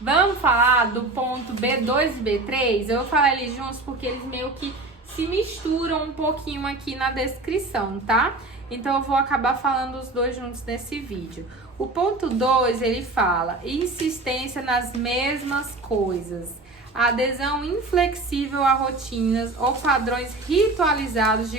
Vamos falar do ponto B2 e B3? Eu vou falar eles juntos porque eles meio que se misturam um pouquinho aqui na descrição, tá? Então eu vou acabar falando os dois juntos nesse vídeo. O ponto 2, ele fala insistência nas mesmas coisas, adesão inflexível a rotinas ou padrões ritualizados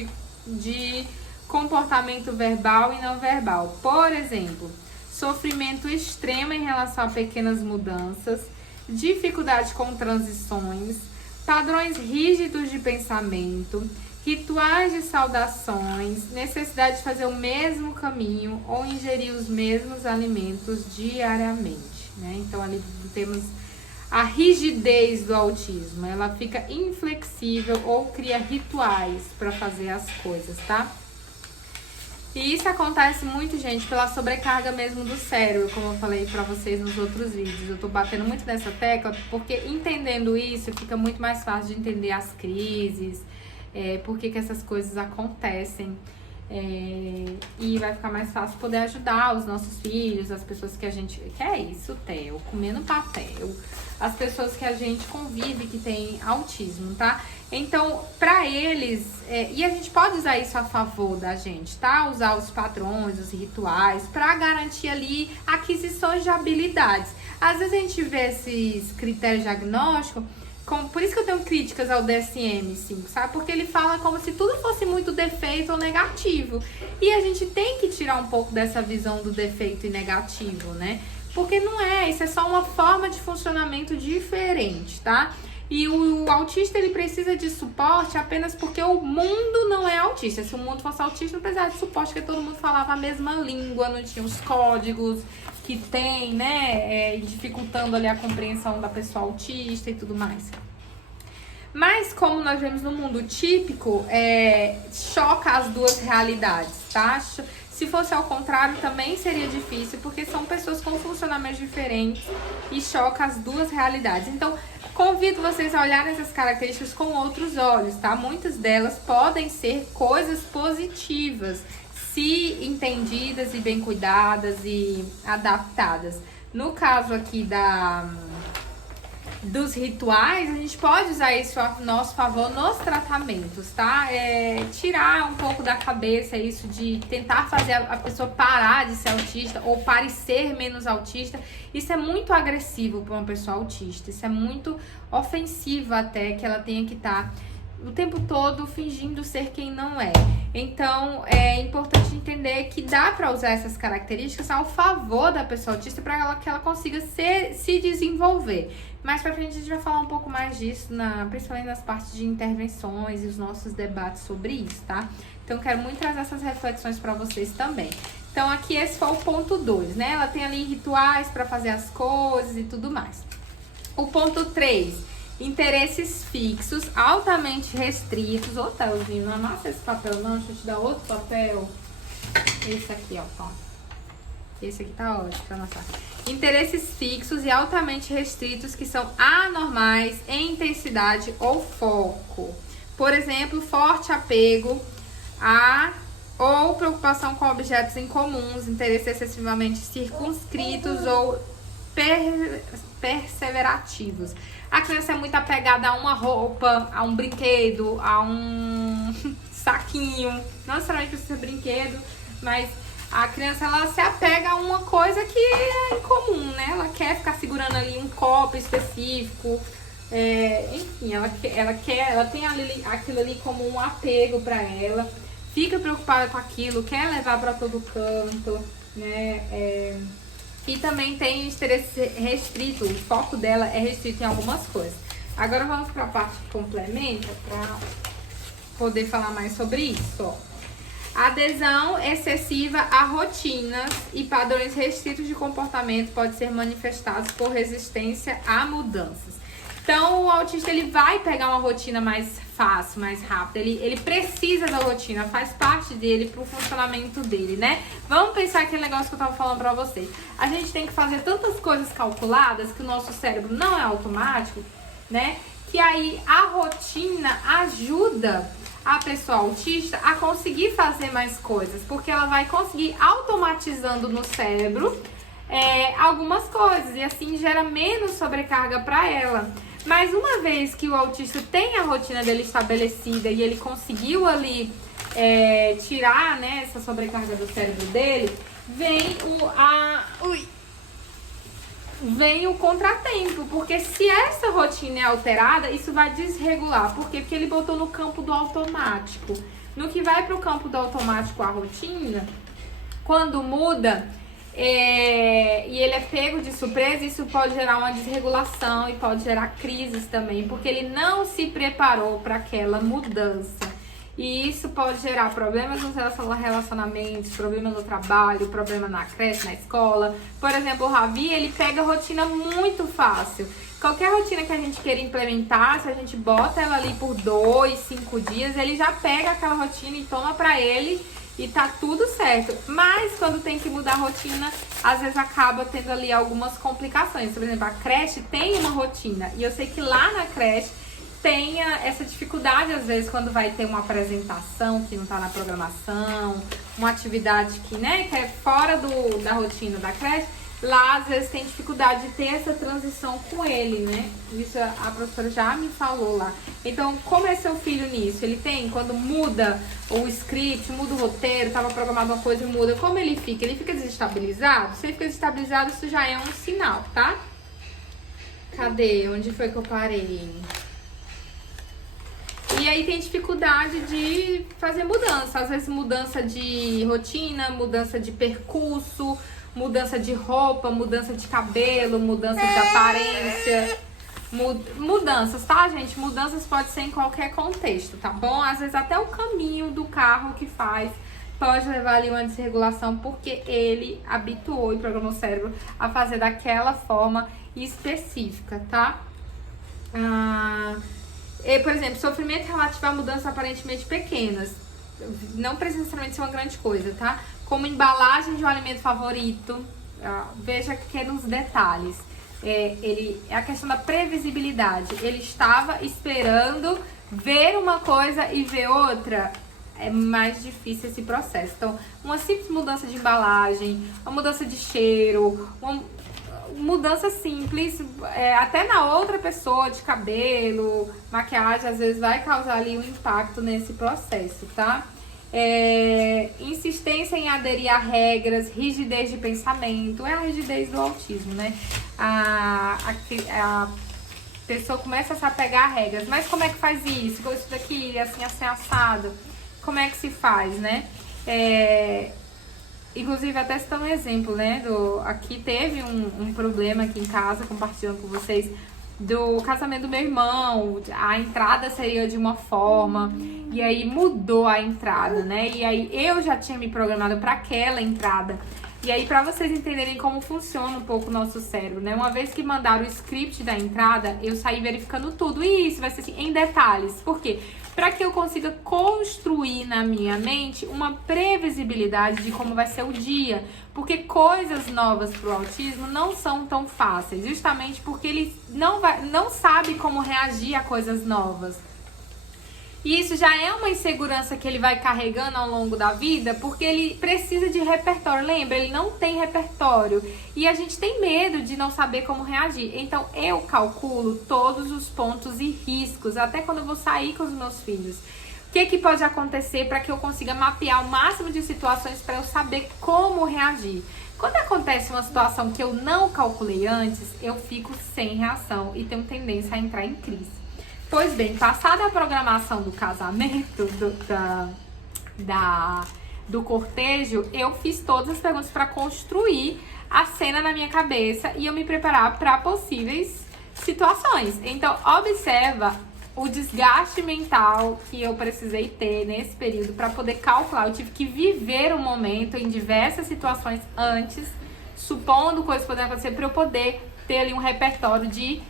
de comportamento verbal e não verbal. Por exemplo, sofrimento extremo em relação a pequenas mudanças, dificuldade com transições, padrões rígidos de pensamento, rituais de saudações, necessidade de fazer o mesmo caminho ou ingerir os mesmos alimentos diariamente, né? Então, ali temos a rigidez do autismo, ela fica inflexível ou cria rituais para fazer as coisas, tá? E isso acontece muito, gente, pela sobrecarga mesmo do cérebro, como eu falei pra vocês nos outros vídeos. Eu tô batendo muito nessa tecla, porque entendendo isso, fica muito mais fácil de entender as crises, por que essas coisas acontecem. E vai ficar mais fácil poder ajudar os nossos filhos, as pessoas que a gente... Que é isso, Theo? Comendo papel. As pessoas que a gente convive que tem autismo, tá? Então, pra eles... e a gente pode usar isso a favor da gente, tá? Usar os padrões, os rituais, pra garantir ali aquisições de habilidades. Às vezes a gente vê esses critérios diagnósticos... Por isso que eu tenho críticas ao DSM-5, sabe? Porque ele fala como se tudo fosse muito defeito ou negativo. E a gente tem que tirar um pouco dessa visão do defeito e negativo, né? Porque não é, isso é só uma forma de funcionamento diferente, tá? E o autista, ele precisa de suporte apenas porque o mundo não é autista. Se o mundo fosse autista, não precisava de suporte, porque todo mundo falava a mesma língua, não tinha os códigos que tem, né, dificultando ali a compreensão da pessoa autista e tudo mais. Mas como nós vemos no mundo típico, choca as duas realidades, tá? Se fosse ao contrário, também seria difícil, porque são pessoas com funcionamentos diferentes e choca as duas realidades. Então, convido vocês a olharem essas características com outros olhos, tá? Muitas delas podem ser coisas positivas, se entendidas e bem cuidadas e adaptadas. No caso aqui dos rituais, a gente pode usar isso a nosso favor nos tratamentos, tá? Tirar um pouco da cabeça isso de tentar fazer a pessoa parar de ser autista ou parecer menos autista. Isso é muito agressivo para uma pessoa autista, isso é muito ofensivo até, que ela tenha que estar o tempo todo fingindo ser quem não é. Então, é importante entender que dá para usar essas características ao favor da pessoa autista para que ela consiga se desenvolver. Mais pra frente a gente vai falar um pouco mais disso, principalmente nas partes de intervenções e os nossos debates sobre isso, tá? Então, eu quero muito trazer essas reflexões para vocês também. Então, aqui esse foi o ponto 2, né? Ela tem ali rituais para fazer as coisas e tudo mais. O ponto 3, interesses fixos, altamente restritos. Ô, Thelzinho, não amassa esse papel não, deixa eu te dar outro papel. Esse aqui, ó, pronto. Esse aqui tá ótimo pra amassar. Interesses fixos e altamente restritos que são anormais em intensidade ou foco. Por exemplo, forte apego a ou preocupação com objetos incomuns, interesses excessivamente circunscritos ou perseverativos. A criança é muito apegada a uma roupa, a um brinquedo, a um saquinho. Não necessariamente precisa ser brinquedo, mas a criança, ela se apega a uma coisa que é incomum, né? Ela quer ficar segurando ali um copo específico. Enfim, ela tem aquilo ali como um apego para ela. Fica preocupada com aquilo, quer levar para todo canto, né? E também tem interesse restrito, o foco dela é restrito em algumas coisas. Agora vamos para a parte que complementa, para poder falar mais sobre isso, ó. Adesão excessiva a rotinas e padrões restritos de comportamento pode ser manifestados por resistência a mudanças. Então, o autista, ele vai pegar uma rotina mais fácil, mais rápida. Ele precisa da rotina, faz parte dele pro funcionamento dele, né? Vamos pensar aquele negócio que eu tava falando pra vocês. A gente tem que fazer tantas coisas calculadas que o nosso cérebro não é automático, né? Que aí a rotina ajuda a pessoa autista a conseguir fazer mais coisas, porque ela vai conseguir automatizando no cérebro algumas coisas e assim gera menos sobrecarga para ela. Mas uma vez que o autista tem a rotina dele estabelecida e ele conseguiu ali tirar, né, essa sobrecarga do cérebro dele, vem o contratempo, porque se essa rotina é alterada, isso vai desregular. Por quê? Porque ele botou no campo do automático. No que vai para o campo do automático a rotina, quando muda e ele é pego de surpresa, isso pode gerar uma desregulação e pode gerar crises também, porque ele não se preparou para aquela mudança. E isso pode gerar problemas nos relacionamentos, problemas no trabalho, problema na creche, na escola. Por exemplo, o Ravi, ele pega a rotina muito fácil. Qualquer rotina que a gente queira implementar, se a gente bota ela ali por 2, 5 dias, ele já pega aquela rotina e toma pra ele e tá tudo certo. Mas quando tem que mudar a rotina, às vezes acaba tendo ali algumas complicações. Por exemplo, a creche tem uma rotina e eu sei que lá na creche tenha essa dificuldade, às vezes, quando vai ter uma apresentação que não tá na programação, uma atividade que, né, que é fora da rotina da creche, lá, às vezes, tem dificuldade de ter essa transição com ele, né? Isso a professora já me falou lá. Então, como é seu filho nisso? Ele tem, quando muda o script, muda o roteiro, tava programado uma coisa e muda, como ele fica? Ele fica desestabilizado? Se ele fica desestabilizado, isso já é um sinal, tá? Cadê? Onde foi que eu parei? E aí tem dificuldade de fazer mudança, às vezes mudança de rotina, mudança de percurso, mudança de roupa, mudança de cabelo, mudança de aparência, mudanças, tá, gente? Mudanças pode ser em qualquer contexto, tá bom? Às vezes até o caminho do carro que faz pode levar ali uma desregulação, porque ele habituou e programou o cérebro a fazer daquela forma específica, tá? Por exemplo, sofrimento relativo a mudanças aparentemente pequenas. Não precisa necessariamente ser uma grande coisa, tá? Como embalagem de um alimento favorito. Veja que é nos detalhes. É a questão da previsibilidade. Ele estava esperando ver uma coisa e ver outra. É mais difícil esse processo. Então, uma simples mudança de embalagem, uma mudança de cheiro, uma mudança simples, até na outra pessoa, de cabelo, maquiagem, às vezes vai causar ali um impacto nesse processo, tá? Insistência em aderir a regras, rigidez de pensamento, é a rigidez do autismo, né? A pessoa começa a se apegar a regras, mas como é que faz isso? Isso daqui, assim, assado, como é que se faz, né? Inclusive, até citando um exemplo, né? Aqui teve um problema aqui em casa, compartilhando com vocês, do casamento do meu irmão. A entrada seria de uma forma, e aí mudou a entrada, né? E aí eu já tinha me programado para aquela entrada. E aí, para vocês entenderem como funciona um pouco o nosso cérebro, né? Uma vez que mandaram o script da entrada, eu saí verificando tudo. E isso vai ser assim, em detalhes. Por quê? Para que eu consiga construir na minha mente uma previsibilidade de como vai ser o dia. Porque coisas novas para o autismo não são tão fáceis, justamente porque ele não sabe como reagir a coisas novas. E isso já é uma insegurança que ele vai carregando ao longo da vida, porque ele precisa de repertório. Lembra, ele não tem repertório. E a gente tem medo de não saber como reagir. Então, eu calculo todos os pontos e riscos, até quando eu vou sair com os meus filhos. O que pode acontecer para que eu consiga mapear o máximo de situações para eu saber como reagir. Quando acontece uma situação que eu não calculei antes, eu fico sem reação e tenho tendência a entrar em crise. Pois bem, passada a programação do casamento, do cortejo, eu fiz todas as perguntas para construir a cena na minha cabeça e eu me preparar para possíveis situações. Então, observa o desgaste mental que eu precisei ter nesse período para poder calcular. Eu tive que viver o momento em diversas situações antes, supondo coisas podendo acontecer, para eu poder ter ali um repertório de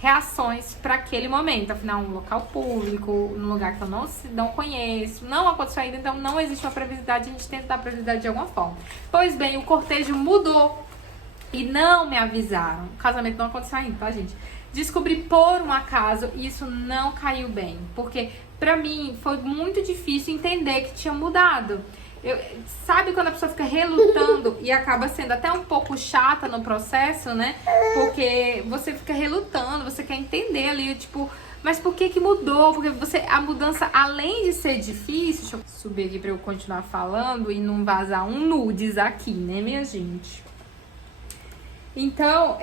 reações para aquele momento. Afinal, um local público, um lugar que eu não conheço, não aconteceu ainda, então não existe uma previsibilidade, a gente tenta dar previsibilidade de alguma forma. Pois bem, o cortejo mudou e não me avisaram. O casamento não aconteceu ainda, tá, gente? Descobri por um acaso e isso não caiu bem, porque pra mim foi muito difícil entender que tinha mudado. Sabe quando a pessoa fica relutando e acaba sendo até um pouco chata no processo, né? Porque você fica relutando, você quer entender ali, tipo, mas por que mudou? Porque a mudança, além de ser difícil, deixa eu subir aqui pra eu continuar falando e não vazar um nudes aqui, né, minha gente? Então,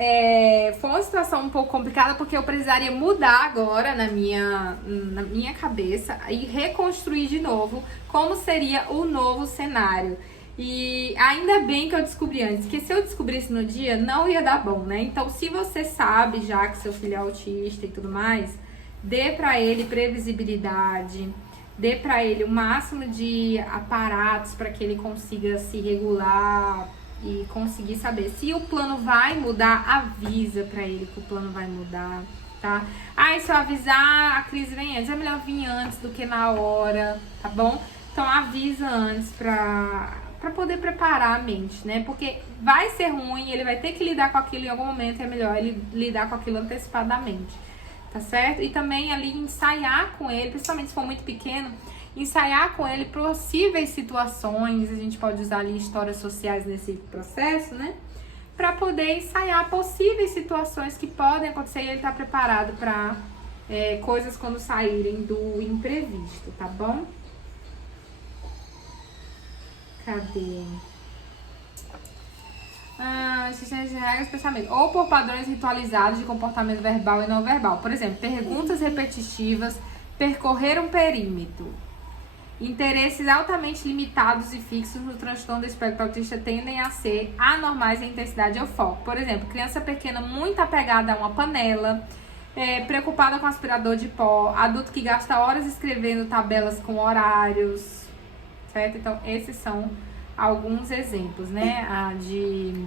foi uma situação um pouco complicada porque eu precisaria mudar agora na minha cabeça e reconstruir de novo como seria o novo cenário. E ainda bem que eu descobri antes, que se eu descobrisse no dia, não ia dar bom, né? Então, se você sabe já que seu filho é autista e tudo mais, dê pra ele previsibilidade, dê pra ele o máximo de aparatos para que ele consiga se regular e conseguir saber se o plano vai mudar. Avisa pra ele que o plano vai mudar, tá? E se eu avisar, a crise vem antes, é melhor vir antes do que na hora, tá bom? Então avisa antes pra poder preparar a mente, né? Porque vai ser ruim, ele vai ter que lidar com aquilo em algum momento, é melhor ele lidar com aquilo antecipadamente, tá certo? E também ali ensaiar com ele, principalmente se for muito pequeno, ensaiar com ele possíveis situações, a gente pode usar ali histórias sociais nesse processo, né? Pra poder ensaiar possíveis situações que podem acontecer e ele tá preparado pra coisas quando saírem do imprevisto, tá bom? Cadê? Existência de regras, pensamento. Ou por padrões ritualizados de comportamento verbal e não verbal. Por exemplo, perguntas repetitivas, percorrer um perímetro. Interesses altamente limitados e fixos no transtorno do espectro autista tendem a ser anormais em intensidade ou foco. Por exemplo, criança pequena muito apegada a uma panela, preocupada com aspirador de pó, adulto que gasta horas escrevendo tabelas com horários, certo? Então, esses são alguns exemplos, né, de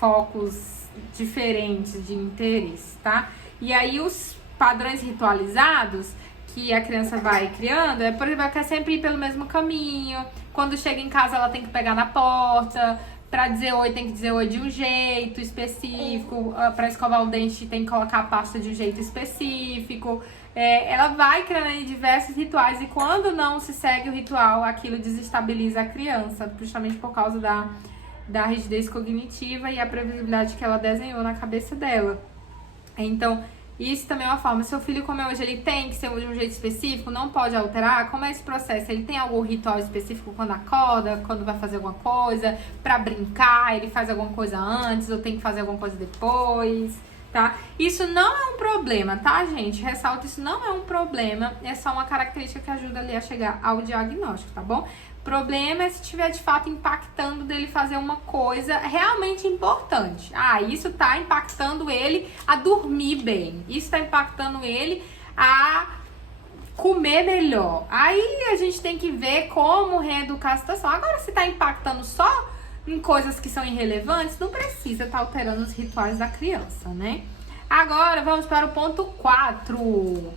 focos diferentes de interesse, tá? E aí, os padrões ritualizados que a criança vai criando, por exemplo, ela quer sempre ir pelo mesmo caminho. Quando chega em casa, ela tem que pegar na porta. Pra dizer oi, tem que dizer oi de um jeito específico. Pra escovar o dente, tem que colocar a pasta de um jeito específico. Ela vai criando diversos rituais e quando não se segue o ritual, aquilo desestabiliza a criança, justamente por causa da rigidez cognitiva e a previsibilidade que ela desenhou na cabeça dela. Então, isso também é uma forma. Seu filho, como é hoje, ele tem que ser de um jeito específico, não pode alterar. Como é esse processo? Ele tem algum ritual específico quando acorda, quando vai fazer alguma coisa, pra brincar, ele faz alguma coisa antes ou tem que fazer alguma coisa depois, tá? Isso não é um problema, tá, gente? Ressalto, isso não é um problema, é só uma característica que ajuda ali a chegar ao diagnóstico, tá bom? Problema é se estiver de fato impactando dele fazer uma coisa realmente importante. Isso tá impactando ele a dormir bem. Isso tá impactando ele a comer melhor. Aí a gente tem que ver como reeducar a situação. Agora, se tá impactando só em coisas que são irrelevantes, não precisa estar alterando os rituais da criança, né? Agora, vamos para o ponto 4.